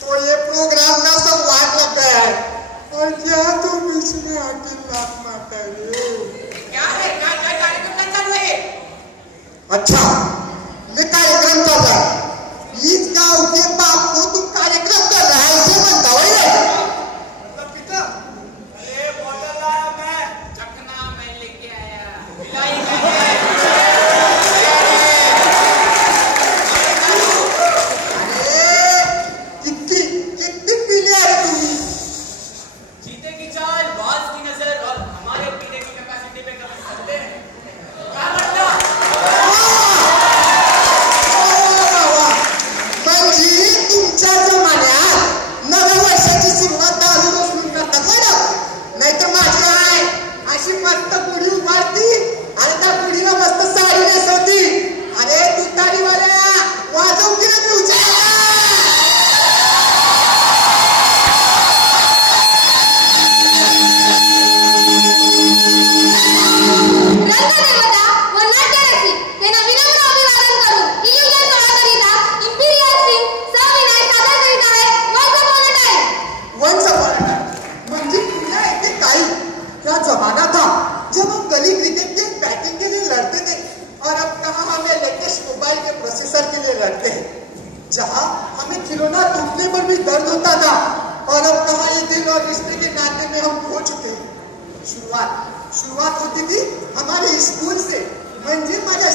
तो ये प्रोग्राम ना सब वाट लग गया है और क्या तो बीच में आके लात मारता है। क्या है क्या कार्यक्रम चालू है? अच्छा ये कार्यक्रम चल रहा है। इस गांव के बाप को तुम कार्यक्रम कर रहा है इसे बनता है पिता। अरे बोतल लाया मैं, चखना मैं लेके आया। जहां हमें खिलौना टूटने पर भी दर्द होता था और अब कहां ये दिल और रिश्ते के नाते में हम खो चुके हैं। शुरुआत होती थी हमारे स्कूल से। म्हणजे माझ्या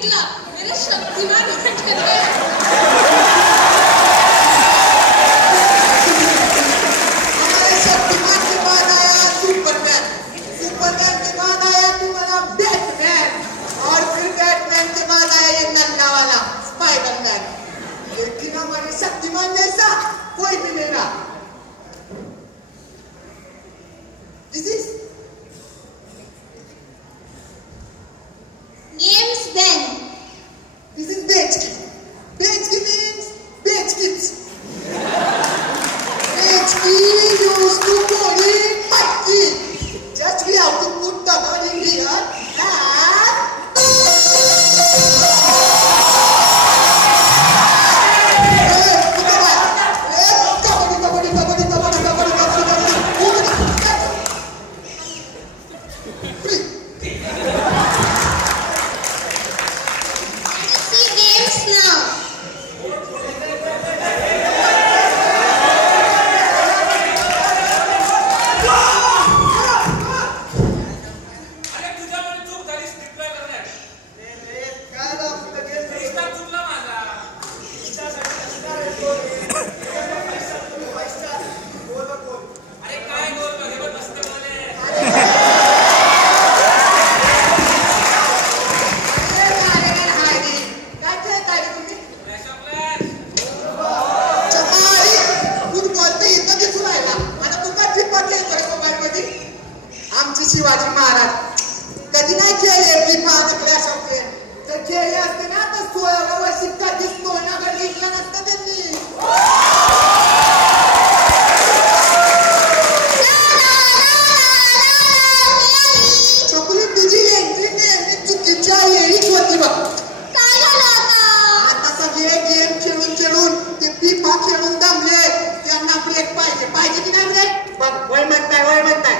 निकला मेरे शक्तिमान बेटे। शक्तिमान के बाद आया सुपरमैन, सुपरमैन के बाद आया तुम्हारा बैटमैन, और फिर बैटमैन के बाद आया ये नन्हा वाला स्पाइडरमैन। लेकिन हमारे शक्तिमान जैसा कोई भी नहीं रहा। This is Name's Ben. This is Bechki. Bechki means Bech kids. Bechki used to body Matki. Just we have to put the gun in here and Shivaji Maharaj कधी नाही खेळले फ्लिपहार्ट क्लॅश ऑफ क्लॅन्स. जर खेळले असते ना तर 16व्या वर्षी कधीच तोंडाकडे घेतलं नसतं त्यांनी. चकुली तुझी एंट्री नेहमी चुकीच्या येळीच होती बघ. आता सगळे गेम खेळून खेळून ते फिफा खेळून दमले. त्यांना ब्रेक पाहिजे. पाहिजे की नाही ब्रेक? बघ वय म्हणताय वय म्हणताय.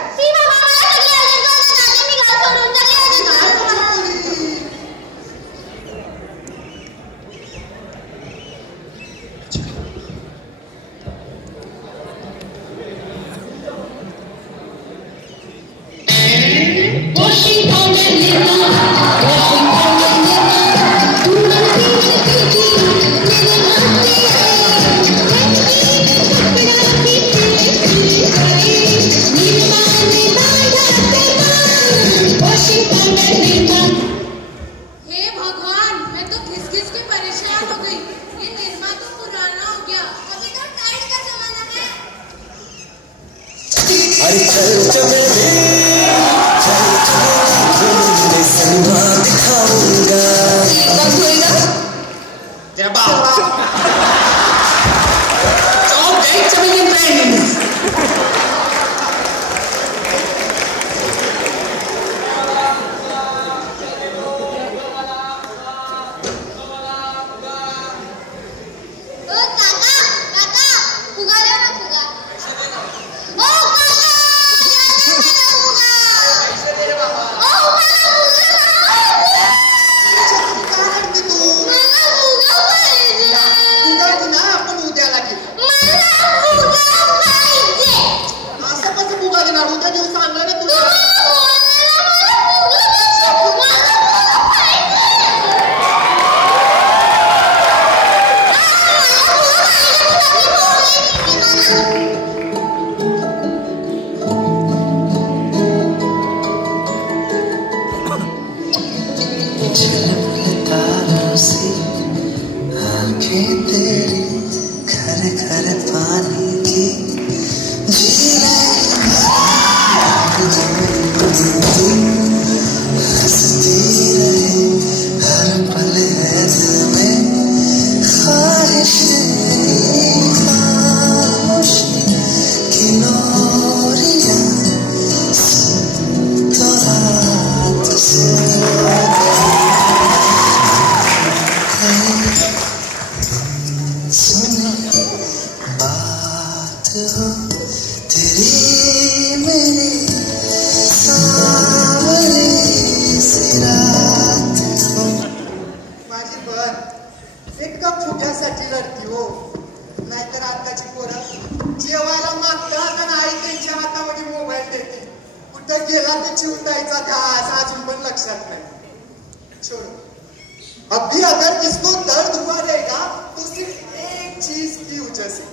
अभी अगर इसको दर्द हुआ रहेगा तो सिर्फ एक चीज की वजह से।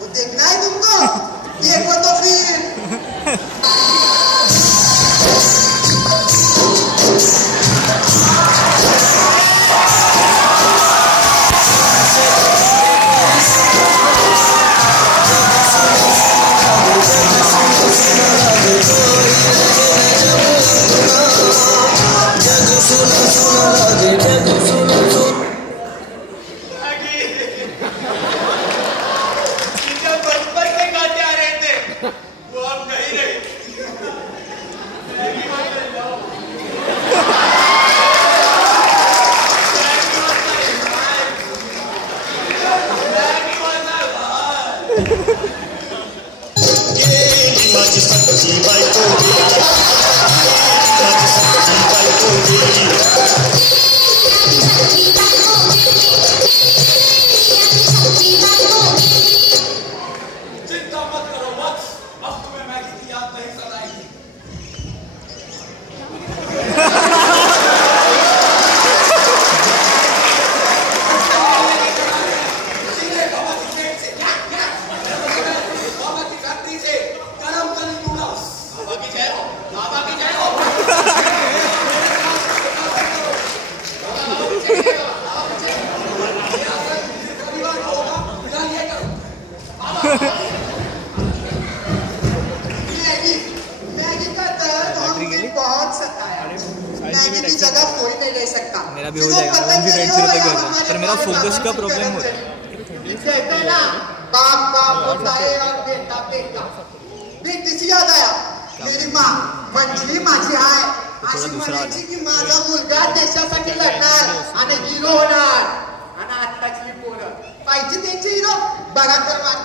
वो देखना है तुमको? देखो तो फिर। मैगी की जगह कोई नहीं ले सकता। मेरा भी हो जाएगा, पर मेरा फोकस का प्रॉब्लम हो रहा है। कहते हैं ना, बाप बाप होता है और बेटा बेटा। बेटीची याद आया, मेरी माँ मंजली माझी आहे, अशी म्हणायची की माझा मुलगा देशासाठी लढणार आणि हिरो होणार। आणि आत्ताची पोरं पाहिजे त्यांचे हिरो बघा तर मान।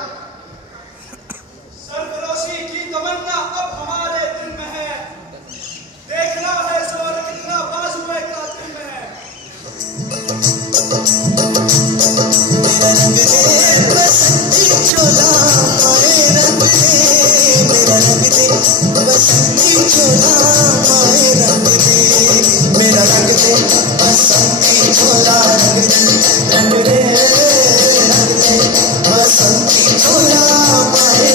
सरफरोशी की तमन्ना अब हमारे दिल में है, देखना है जोर कितना बाजुए कातिल में है। बसंती चोला माए रंग दे, मेरा रंग दे। बसंती चोला माए रंग दे, मेरा रंग दे। बसंती चोला रंग दे, रंग दे, रंग दे। बसंती चोला माए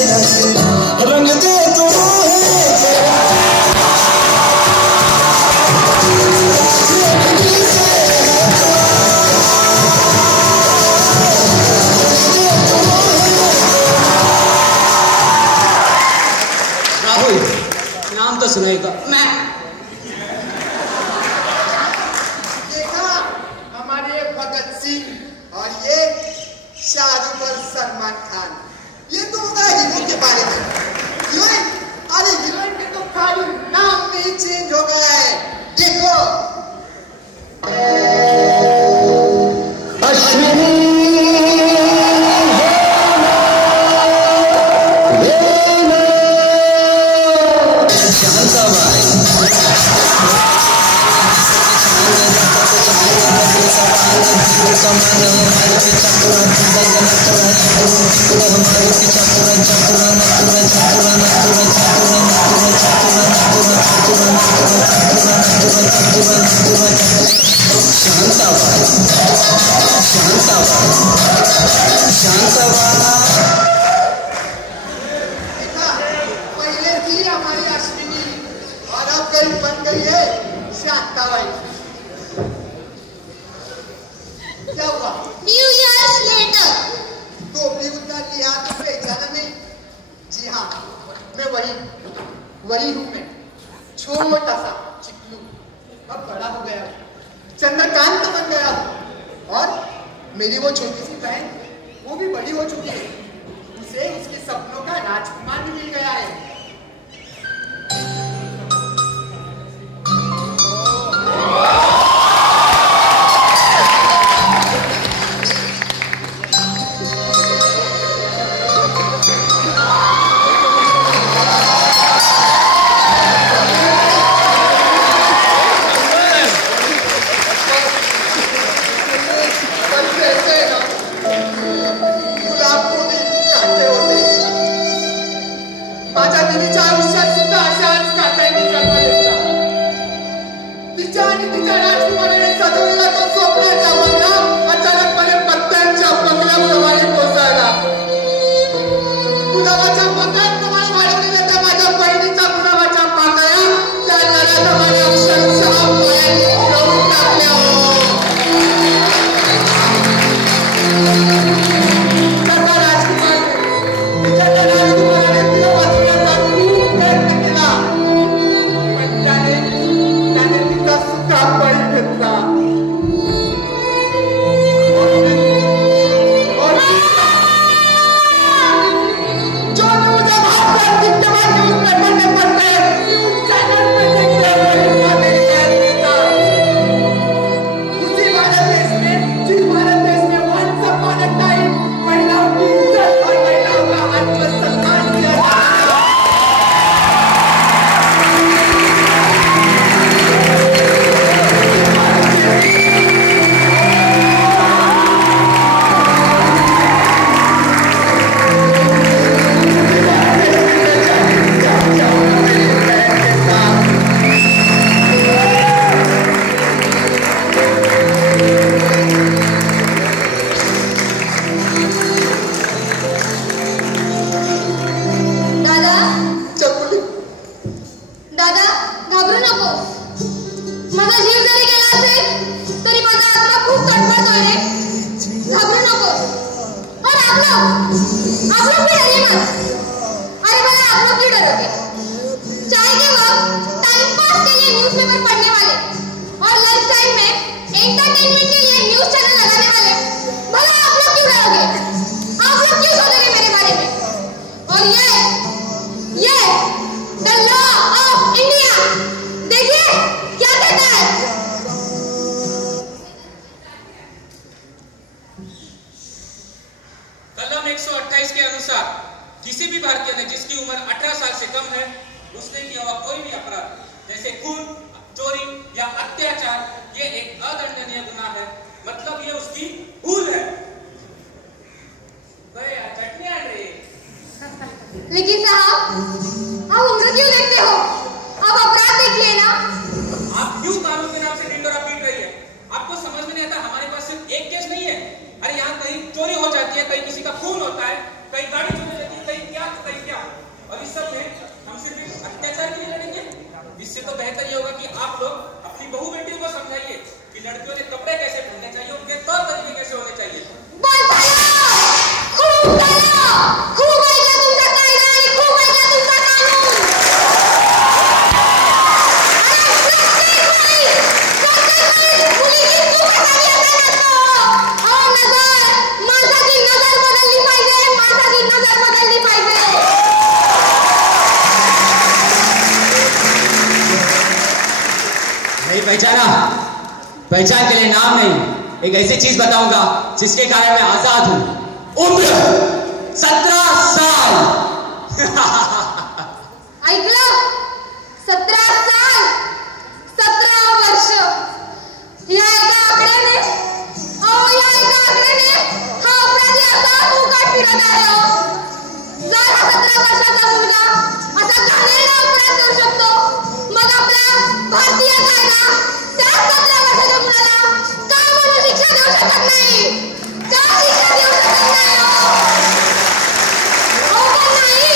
रंग दे तो नाम तो सुनाएगा मैं। देखा हमारे भगत सिंह और ये शाहरुख और सलमान खान, ये तो होगा हीरो के बारे में। हीरोइन, अरे हीरोइन के तो खाली नाम भी चेंज हो गया है। देखो पहले थी हमारी अश्विनी और अब कल बन गई है शांताबाई। क्या हुआ? Few years later. टोपी उतार लिया तो पहचाना नहीं? जी हाँ, मैं वही हूँ मैं, छोटा सा चिकलू। अब बड़ा हो गया, चंद्रकांत बन गया और मेरी वो छोटी सी बहन वो भी बड़ी हो चुकी है। उसे उसके सपनों का राजकुमार भी मिल गया है। गुलाब को भी काटे होते, माझा आप लोग भी डरिए मत। अरे भला आप लोग क्यों डरोगे? चाय के वक्त टाइम पास के लिए न्यूज़पेपर पढ़ने वाले और लंच टाइम में एंटरटेनमेंट के लिए न्यूज़ चैनल लगाने वाले, भला आप लोग क्यों डरोगे? आप लोग क्यों सोचोगे मेरे बारे में? और ये द लॉ ऑफ इंडिया देखिए क्या कहता है। कलम 128 के अनुसार किसी भी भारतीय ने जिसकी उम्र 18 साल से कम है उसने किया हुआ कोई भी अपराध जैसे खून, चोरी या अत्याचार ये एक अदंडनीय गुनाह है। मतलब ये उसकी भूल है। लेकिन साहब आप उम्र क्यों देखते हो? आप अपराध देखिए ना। आप क्यों कानून के नाम से ढिंढोरा पीट रही है? आपको समझ में नहीं आता हमारे पास सिर्फ एक केस नहीं है। अरे यहाँ कहीं चोरी हो जाती है, कहीं किसी का खून होता है, कहीं गाड़ी चोरी जाती है, कहीं क्या। और इस सब में हम सिर्फ अत्याचार के लिए लड़ेंगे? इससे तो बेहतर ये होगा कि आप लोग अपनी बहू बेटियों को समझाइए कि लड़कियों ने कपड़े कैसे पहनने चाहिए, उनके तौर तरीके कैसे होने चाहिए। पहचान के लिए नाम नहीं, एक ऐसी चीज बताऊंगा जिसके कारण मैं आजाद हूं। उम्र 17 साल। ऐकलं? 17 साल, 17 वर्ष या एका आकड्याने हा अपराधी असा उकाट फिरत आहे हो। जर हा 17 वर्षाचा मुलगा असा घाणेरडा अपराध करू शकतो, मग आपला भारतीय कायदा त्या 17 वर्षाच्या मुलाला का म्हणून शिक्षा देऊ शकत नाही? का शिक्षा देऊ शकत नाही हो? पण नाही,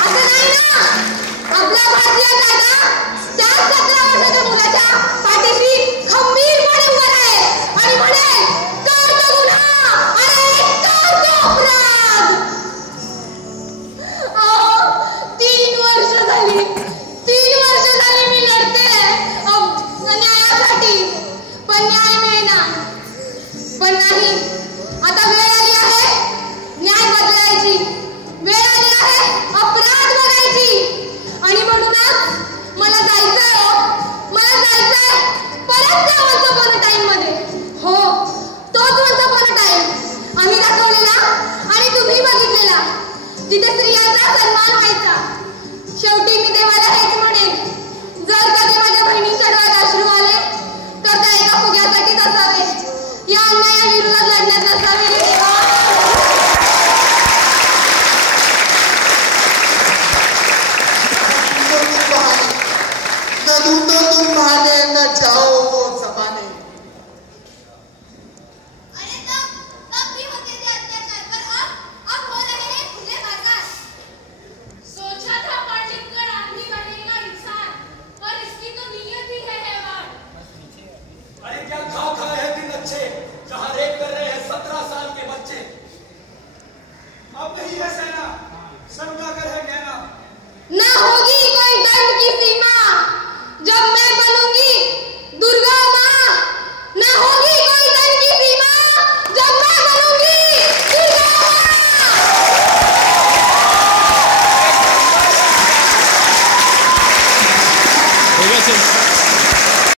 असं नाही ना। आपला भारतीय कायदा त्या 17 वर्षाच्या मुलाच्या पाठीशी खंबीरपणे उभा आहे आणि म्हणेल, कर तो गुन्हा, अरे कर तो अपराध। 3 वर्ष झाली मी लढते न्यायासाठी, पण न्याय मिळेना। पण नाही, आता वेळ आली आहे न्याय बदलायची, वेळ आली आहे अपराध बघायची। आणि म्हणूनच मला जायचंय परत त्या वन्स अपॉन अ टाइम मध्ये। हो, तोच वन्स अपॉन अ टाइम आम्ही दाखवलेला आणि तुम्ही बघितलेला, जिथे स्त्रियांचा सन्मान व्हायचा। शेवटी मी देवाला